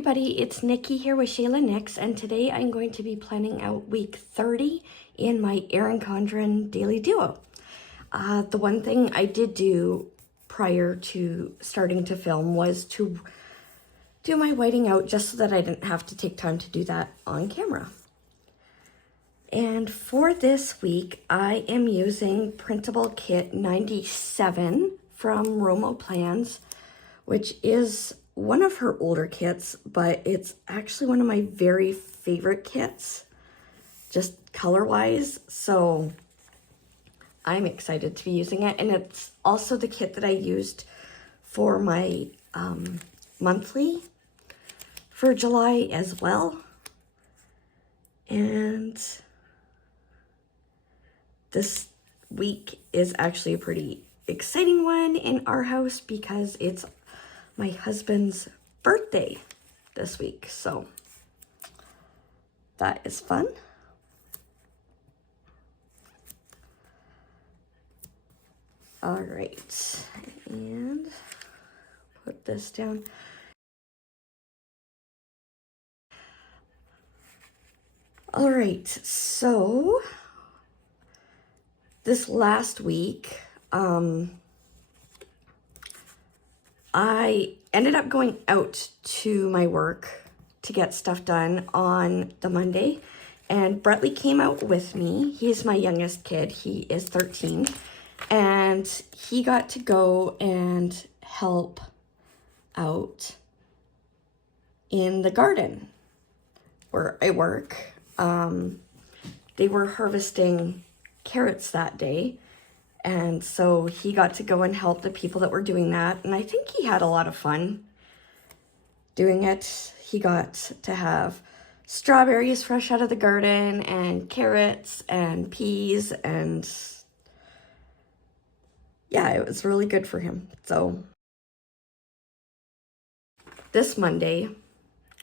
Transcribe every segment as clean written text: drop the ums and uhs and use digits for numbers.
everybody, it's Nikki here with Shayla Nix, and today I'm going to be planning out week 30 in my Erin Condren Daily Duo. The one thing I did do prior to starting to film was to do my whiting out just so that I didn't have to take time to do that on camera. And for this week, I am using Printable Kit 97 from RomoPlans, which is one of her older kits, but it's actually one of my very favorite kits, just color-wise, so I'm excited to be using it. And it's also the kit that I used for my monthly for July as well. And this week is actually a pretty exciting one in our house because it's my husband's birthday this week, so that is fun. All right, and put this down. All right, so this last week, I ended up going out to my work to get stuff done on the Monday, and Brettley came out with me. He's my youngest kid. He is 13, and he got to go and help out in the garden where I work. They were harvesting carrots that day, and so he got to go and help the people that were doing that, and I think he had a lot of fun doing it. He got to have strawberries fresh out of the garden, and carrots, and peas, and yeah, it was really good for him. So this Monday,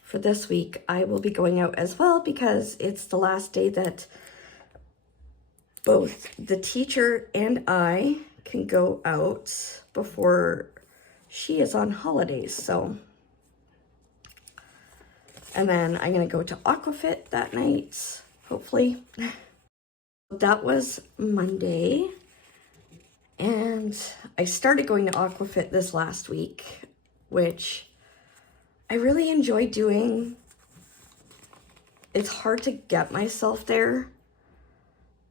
for this week, I will be going out as well because it's the last day that both the teacher and I can go out before she is on holidays, so. And then I'm gonna go to Aquafit that night, hopefully. That was Monday, and I started going to Aquafit this last week, which I really enjoy doing. It's hard to get myself there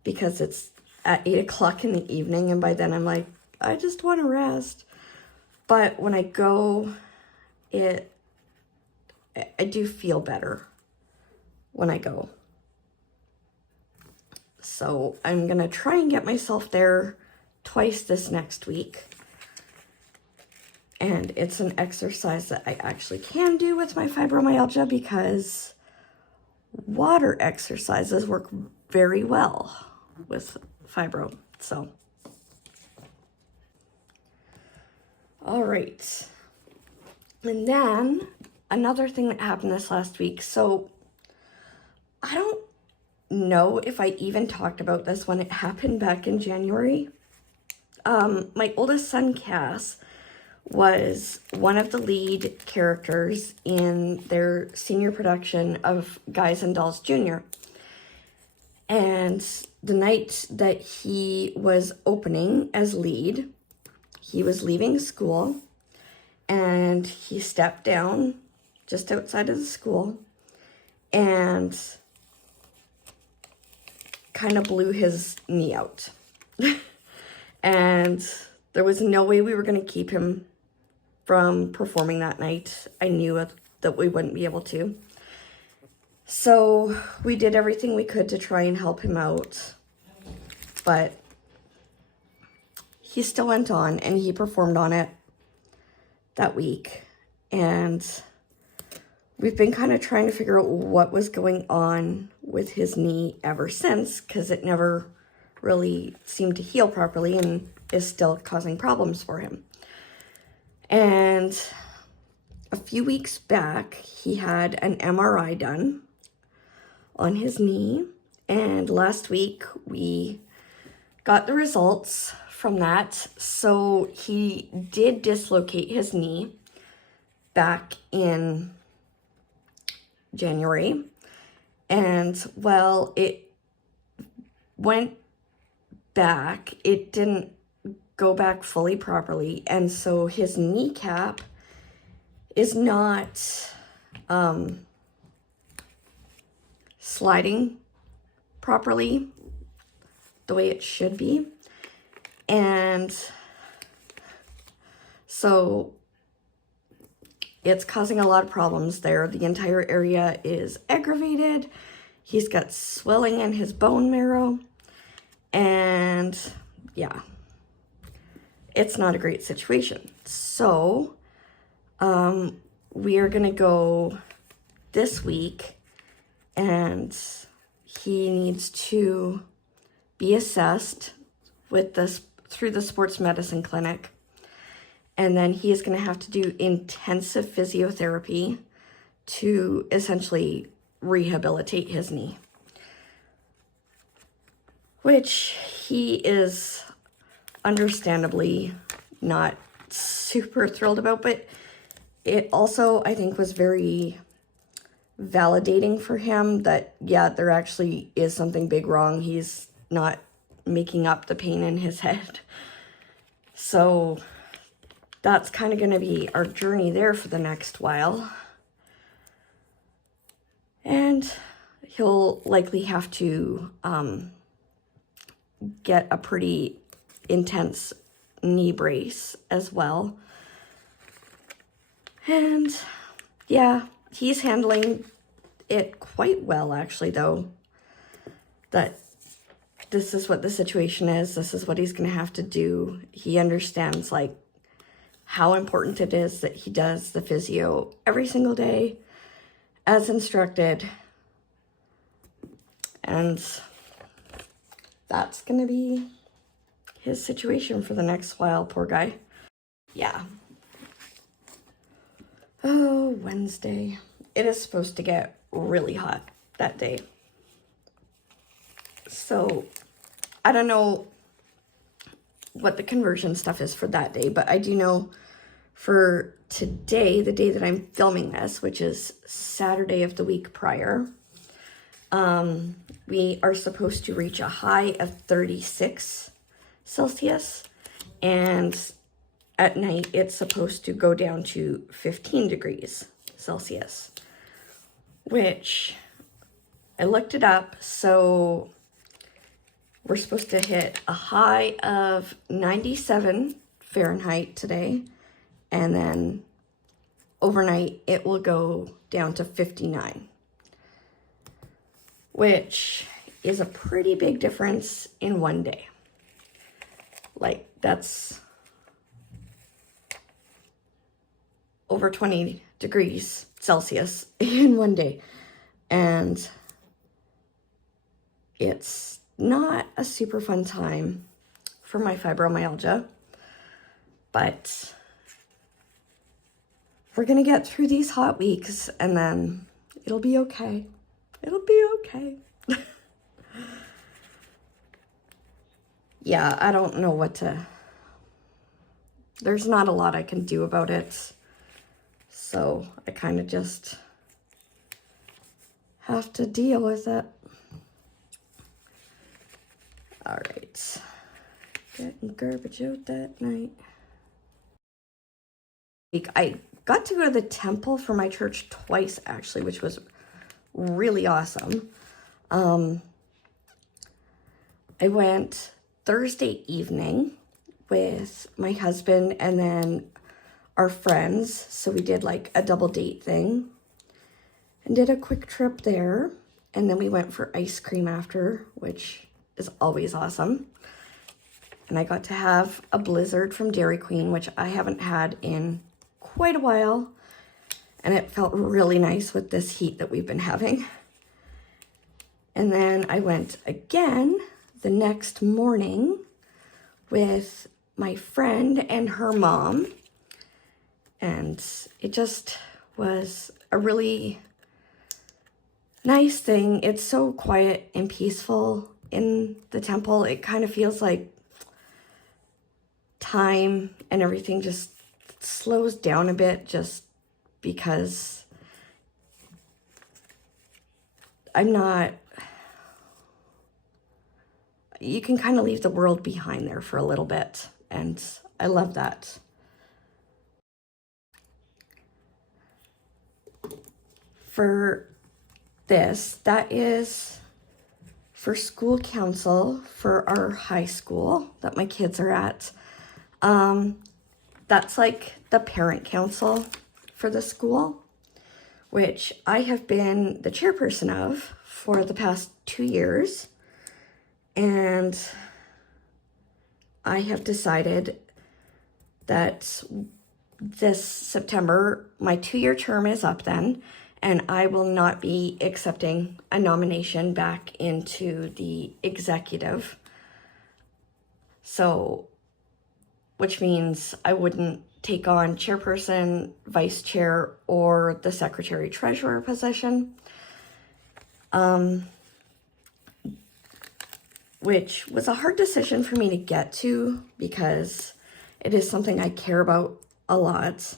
because it's at 8 o'clock in the evening, and by then I'm like, I just want to rest. But when I go, I do feel better when I go. So I'm gonna try and get myself there twice this next week. And it's an exercise that I actually can do with my fibromyalgia because water exercises work very well with fibro, so. All right, and then another thing that happened this last week. So I don't know if I even talked about this when it happened back in January. My oldest son, Cass, was one of the lead characters in their senior production of Guys and Dolls Jr. And the night that he was opening as lead, he was leaving school, and he stepped down just outside of the school and kind of blew his knee out. And there was no way we were going to keep him from performing that night. I knew that we wouldn't be able to. So we did everything we could to try and help him out, but he still went on and he performed on it that week. And we've been kind of trying to figure out what was going on with his knee ever since, because it never really seemed to heal properly and is still causing problems for him. And a few weeks back, he had an MRI done on his knee, and last week we got the results from that. So he did dislocate his knee back in January. And while it went back, it didn't go back fully properly. And so his kneecap is not sliding properly the way it should be. And so it's causing a lot of problems there. The entire area is aggravated. He's got swelling in his bone marrow. And yeah, it's not a great situation. So we are going to go this week, and he needs to be assessed with this through the sports medicine clinic. And then he is going to have to do intensive physiotherapy to essentially rehabilitate his knee, which he is understandably not super thrilled about, but it also, I think, was very validating for him that, yeah, there actually is something big wrong. He's not making up the pain in his head. So that's kind of going to be our journey there for the next while. And he'll likely have to get a pretty intense knee brace as well. And yeah, he's handling it quite well, actually, though. That this is what the situation is. This is what he's going to have to do. He understands, like, how important it is that he does the physio every single day as instructed. And that's going to be his situation for the next while, poor guy. Yeah. Oh, Wednesday. It is supposed to get really hot that day. So I don't know what the conversion stuff is for that day, but I do know for today, the day that I'm filming this, which is Saturday of the week prior, we are supposed to reach a high of 36 Celsius, and at night it's supposed to go down to 15 degrees Celsius, which I looked it up. So we're supposed to hit a high of 97 Fahrenheit today, and then overnight it will go down to 59, which is a pretty big difference in one day. Like, that's over 20 degrees Celsius in one day. And it's not a super fun time for my fibromyalgia, but we're gonna get through these hot weeks and then it'll be okay. It'll be okay. Yeah, I don't know what to... There's not a lot I can do about it. So I kind of just have to deal with it. All right. Getting garbage out that night. I got to go to the temple for my church twice, actually, which was really awesome. I went Thursday evening with my husband and then our friends. So we did like a double date thing and did a quick trip there. And then we went for ice cream after, which is always awesome. And I got to have a Blizzard from Dairy Queen, which I haven't had in quite a while. And it felt really nice with this heat that we've been having. And then I went again the next morning with my friend and her mom. And it just was a really nice thing. It's so quiet and peaceful in the temple. It kind of feels like time and everything just slows down a bit, just because you can kind of leave the world behind there for a little bit, and I love that. For this, that is for school council for our high school that my kids are at. That's like the parent council for the school, which I have been the chairperson of for the past 2 years. And I have decided that this September, my 2-year term is up then, and I will not be accepting a nomination back into the executive. So, which means I wouldn't take on chairperson, vice chair, or the secretary treasurer position. Which was a hard decision for me to get to because it is something I care about a lot.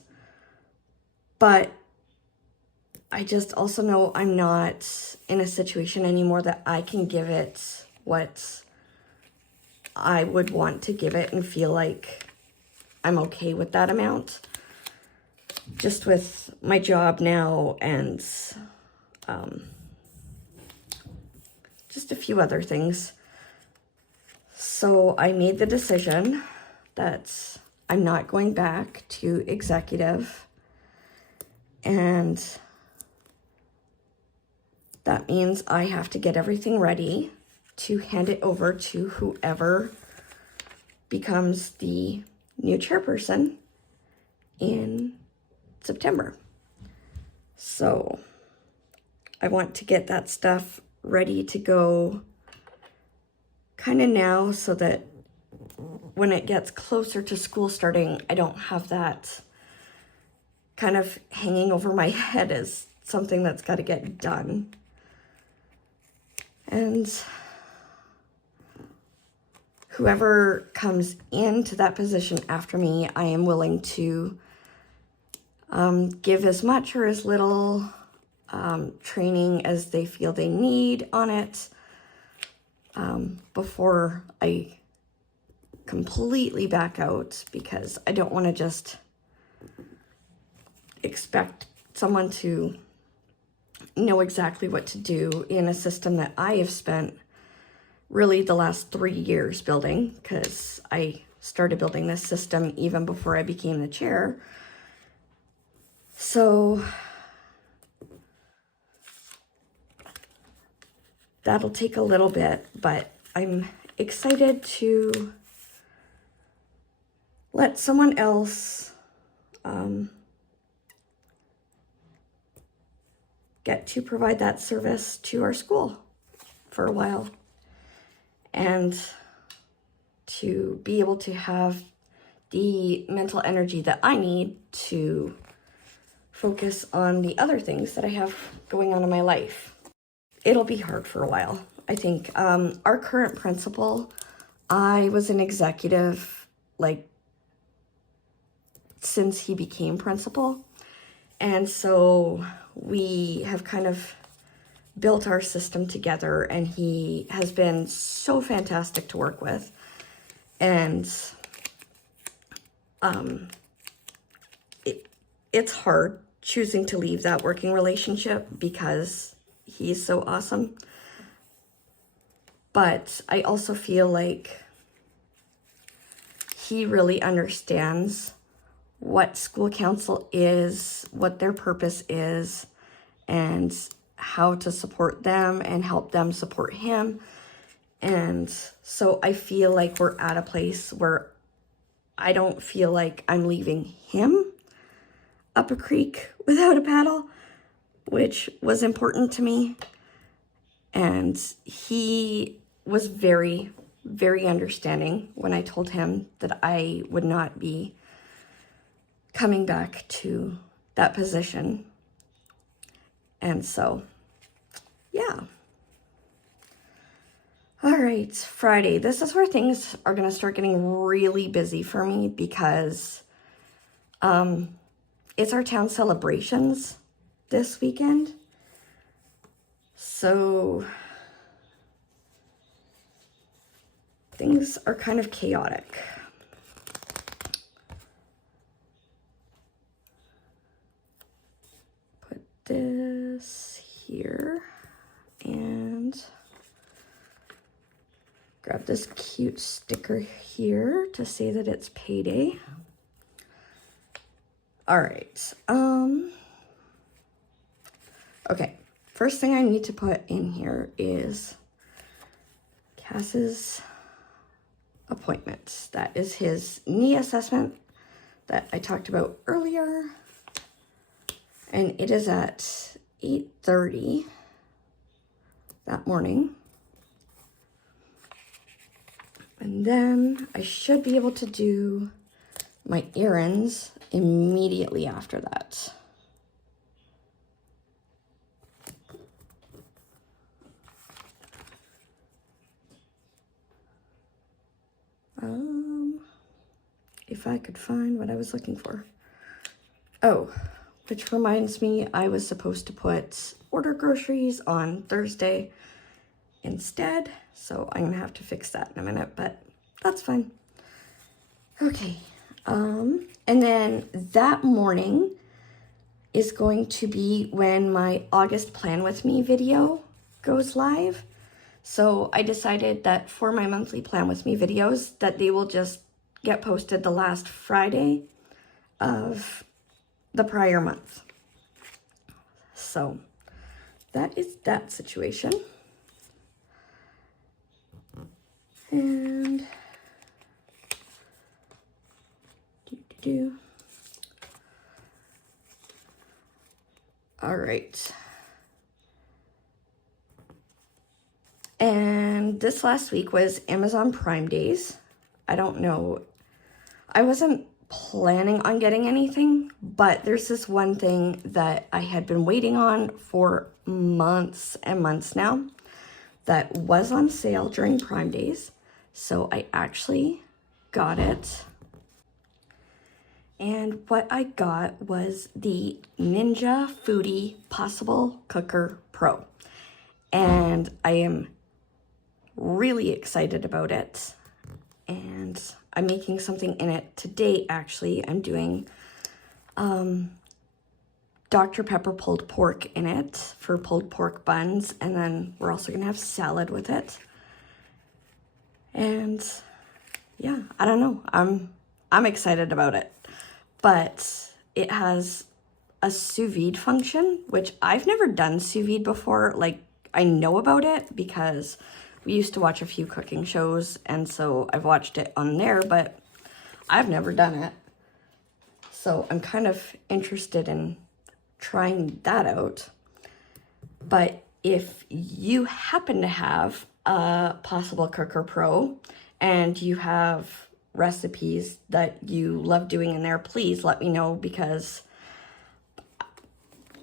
But I just also know I'm not in a situation anymore that I can give it what I would want to give it and feel like I'm okay with that amount. Just with my job now and just a few other things. So I made the decision that I'm not going back to executive, and that means I have to get everything ready to hand it over to whoever becomes the new chairperson in September. So I want to get that stuff ready to go kind of now so that when it gets closer to school starting, I don't have that kind of hanging over my head as something that's got to get done. And whoever comes into that position after me, I am willing to give as much or as little training as they feel they need on it before I completely back out, because I don't want to just expect someone to know exactly what to do in a system that I have spent really the last 3 years building, because I started building this system even before I became the chair. So that'll take a little bit, but I'm excited to let someone else get to provide that service to our school for a while, and to be able to have the mental energy that I need to focus on the other things that I have going on in my life. It'll be hard for a while. I think our current principal, I was an executive like since he became principal. And so we have kind of built our system together, and he has been so fantastic to work with. And it's hard choosing to leave that working relationship because he's so awesome. But I also feel like he really understands what school council is, what their purpose is, and how to support them and help them support him. And so I feel like we're at a place where I don't feel like I'm leaving him up a creek without a paddle, which was important to me. And he was very, very understanding when I told him that I would not be coming back to that position. And so, yeah. All right, Friday. This is where things are going to start getting really busy for me, because it's our town celebrations this weekend. So things are kind of chaotic. Put this here and grab this cute sticker here to say that it's payday. All right. Okay. First thing I need to put in here is Cass's appointment. That is his knee assessment that I talked about earlier. And it is at 8:30 that morning. And then I should be able to do my errands immediately after that. If I could find what I was looking for. Oh, which reminds me, I was supposed to put order groceries on Thursday instead, so I'm gonna have to fix that in a minute, but that's fine. Okay, and then that morning is going to be when my August Plan With Me video goes live. So I decided that for my monthly Plan With Me videos, that they will just get posted the last Friday of the prior month. So that is that situation. And all right. And this last week was Amazon Prime Days. I don't know. I wasn't planning on getting anything, but there's this one thing that I had been waiting on for months and months now that was on sale during Prime Days. So I actually got it. And what I got was the Ninja Foodie Possible Cooker Pro. And I am really excited about it. And I'm making something in it today, actually. I'm doing Dr. Pepper pulled pork in it for pulled pork buns. And then we're also gonna have salad with it. And yeah, I don't know. I'm excited about it. But it has a sous vide function, which I've never done sous vide before. Like, I know about it because we used to watch a few cooking shows, and so I've watched it on there, but I've never done it. So I'm kind of interested in trying that out. But if you happen to have a Possible Cooker Pro and you have recipes that you love doing in there, please let me know, because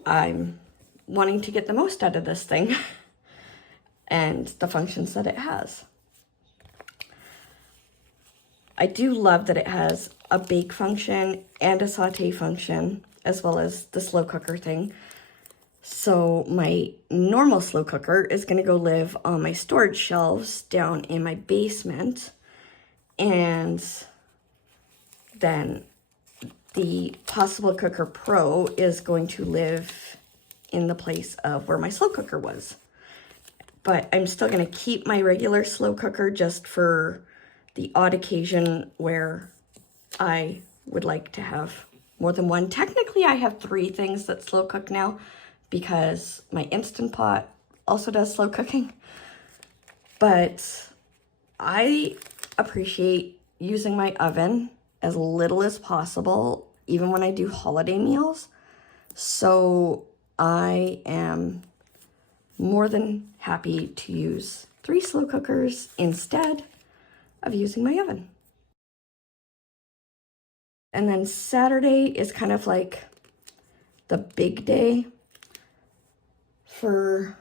I'm wanting to get the most out of this thing and the functions that it has. I do love that it has a bake function and a saute function, as well as the slow cooker thing. So my normal slow cooker is going to go live on my storage shelves down in my basement. And then the Possible Cooker Pro is going to live in the place of where my slow cooker was. But I'm still going to keep my regular slow cooker just for the odd occasion where I would like to have more than one. Technically, I have 3 things that slow cook now because my Instant Pot also does slow cooking. But I appreciate using my oven as little as possible, even when I do holiday meals. So I am more than happy to use 3 slow cookers instead of using my oven. And then Saturday is kind of like the big day for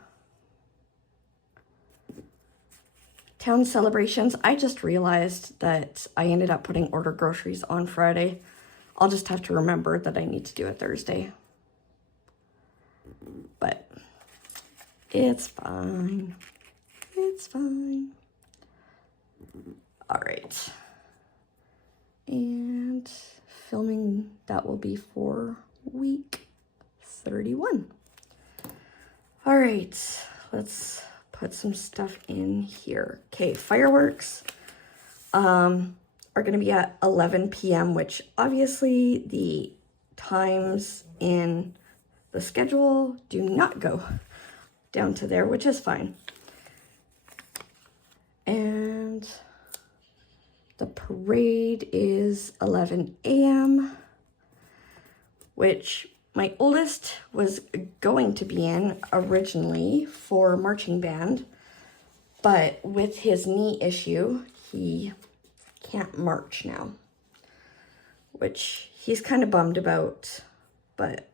town celebrations. I just realized that I ended up putting order groceries on Friday. I'll just have to remember that I need to do it Thursday. But It's fine. It's fine. All right. And filming, that will be for week 31. All right, let's put some stuff in here. Okay, fireworks are gonna be at 11 p.m., which obviously the times in the schedule do not go down to there, which is fine. And the parade is 11 a.m., which my oldest was going to be in originally for marching band, but with his knee issue, he can't march now, which he's kind of bummed about, but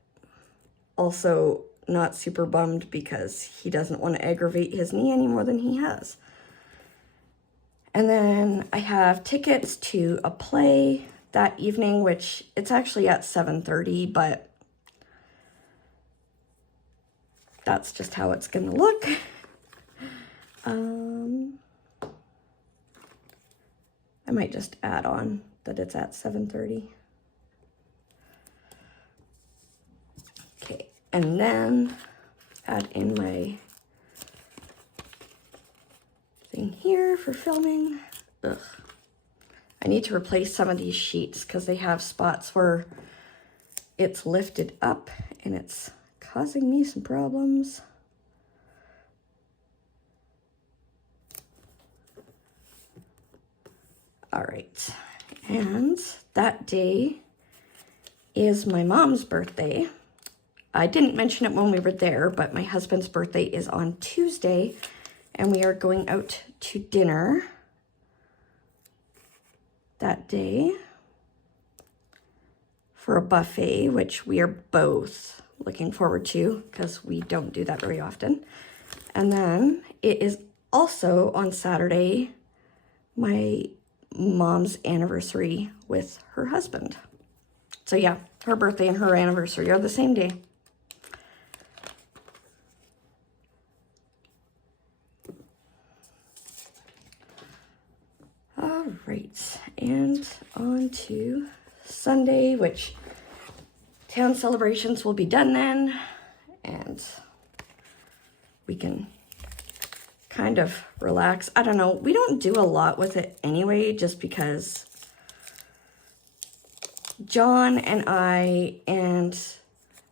also not super bummed because he doesn't want to aggravate his knee any more than he has. And then I have tickets to a play that evening, which it's actually at 7:30, but that's just how it's gonna look. I might just add on that it's at 7:30. Okay, and then add in my thing here for filming. Ugh. I need to replace some of these sheets because they have spots where it's lifted up and it's causing me some problems. All right, and that day is my mom's birthday. I didn't mention it when we were there, but my husband's birthday is on Tuesday, and we are going out to dinner that day for a buffet, which we are both looking forward to because we don't do that very often. And then it is also on Saturday, my mom's anniversary with her husband. So yeah, her birthday and her anniversary are the same day. All right, and on to Sunday, which town celebrations will be done then, and we can kind of relax. I don't know, we don't do a lot with it anyway, just because John and I and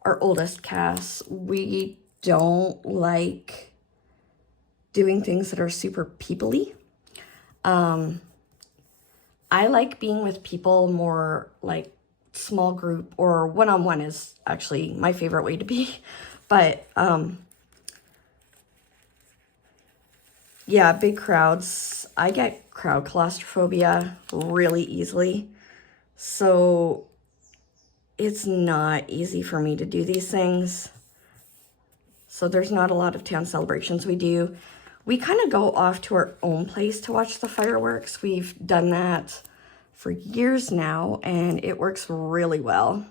our oldest Cass, we don't like doing things that are super people-y. I like being with people more like small group, or one-on-one is actually my favorite way to be. But yeah, big crowds. I get crowd claustrophobia really easily. So it's not easy for me to do these things. So there's not a lot of town celebrations we do. We kind of go off to our own place to watch the fireworks. We've done that for years now, and it works really well.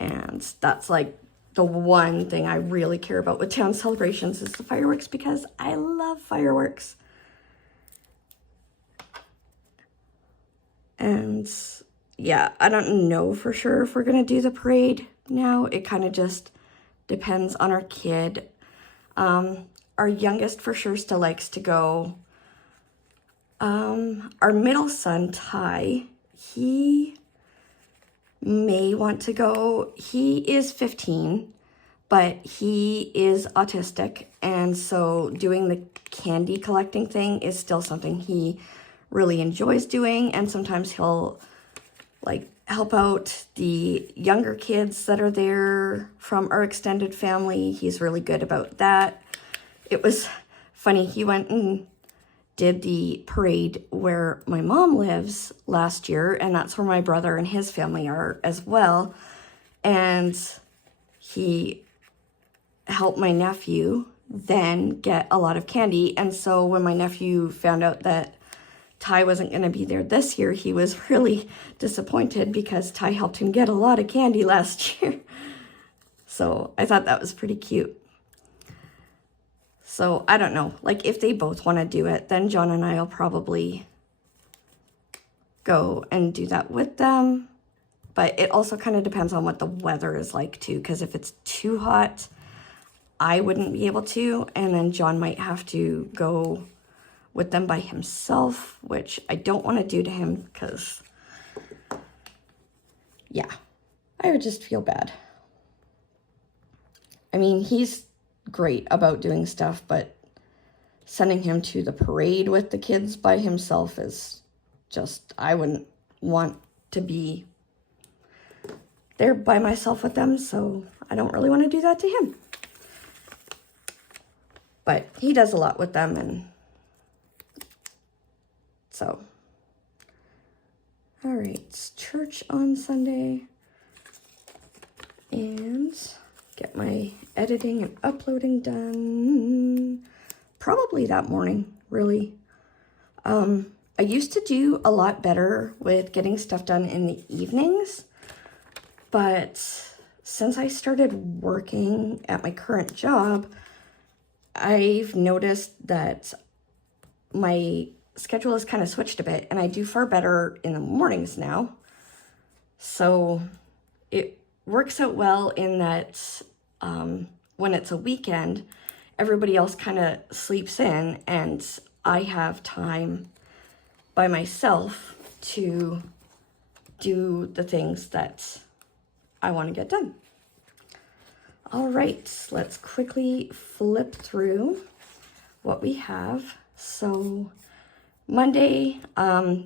And that's like the one thing I really care about with town celebrations is the fireworks, because I love fireworks. And yeah, I don't know for sure if we're gonna do the parade now. It kind of just depends on our kid. Our youngest for sure still likes to go. Our middle son, Ty, he may want to go. He is 15, but he is autistic, and so doing the candy collecting thing is still something he really enjoys doing, and sometimes he'll like help out the younger kids that are there from our extended family. He's really good about that. It was funny, he went and did the parade where my mom lives last year, and that's where my brother and his family are as well. And he helped my nephew then get a lot of candy. And so when my nephew found out that Ty wasn't going to be there this year, he was really disappointed because Ty helped him get a lot of candy last year. So I thought that was pretty cute. So I don't know, like if they both want to do it, then John and I will probably go and do that with them. But it also kind of depends on what the weather is like too, because if it's too hot, I wouldn't be able to, and then John might have to go with them by himself, which I don't want to do to him because, yeah, I would just feel bad. I mean, he's great about doing stuff, but sending him to the parade with the kids by himself is just, I wouldn't want to be there by myself with them, so I don't really want to do that to him. But he does a lot with them, and so. All right, it's church on Sunday, and get my editing and uploading done probably that morning, really. I used to do a lot better with getting stuff done in the evenings, but since I started working at my current job, I've noticed that my schedule has kind of switched a bit, and I do far better in the mornings now. So it works out well in that when it's a weekend, everybody else kind of sleeps in, and I have time by myself to do the things that I want to get done. All right, let's quickly flip through what we have. So Monday,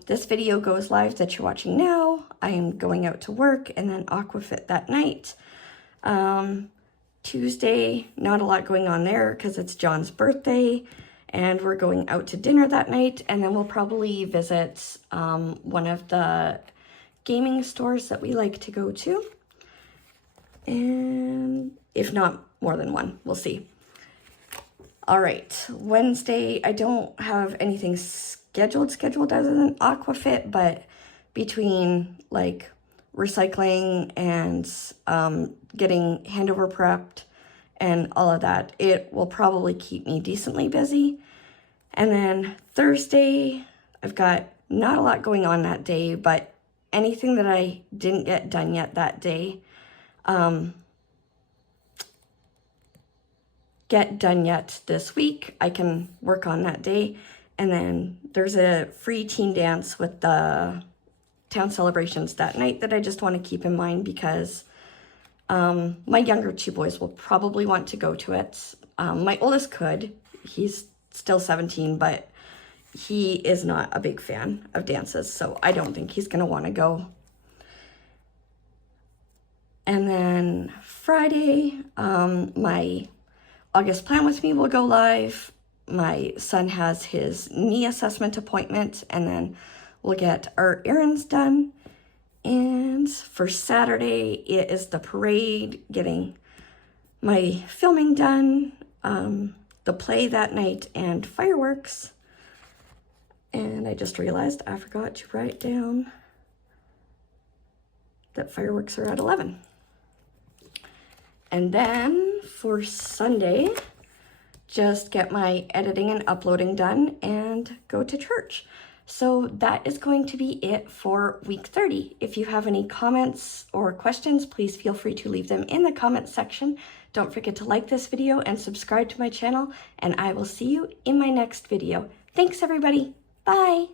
this video goes live that you're watching now. I am going out to work and then aquafit that night. Tuesday, not a lot going on there because it's John's birthday, and we're going out to dinner that night, and then we'll probably visit one of the gaming stores that we like to go to. And if not more than one, we'll see. All right, Wednesday, I don't have anything scheduled other than aquafit, but between like recycling and getting handover prepped and all of that, it will probably keep me decently busy. And then Thursday, I've got not a lot going on that day, but anything that I didn't get done yet that day, get done yet this week, I can work on that day. And then there's a free teen dance with the town celebrations that night that I just want to keep in mind because my younger two boys will probably want to go to it. My oldest could, he's still 17, but he is not a big fan of dances, so I don't think he's going to want to go. And then Friday, my August Plan With Me will go live. My son has his knee assessment appointment, and then we'll get our errands done. And for Saturday, it is the parade, getting my filming done, the play that night, and fireworks. And I just realized I forgot to write down that fireworks are at 11. And then for Sunday, just get my editing and uploading done and go to church. So that is going to be it for week 30. If you have any comments or questions, please feel free to leave them in the comments section. Don't forget to like this video and subscribe to my channel, and I will see you in my next video. Thanks, everybody. Bye.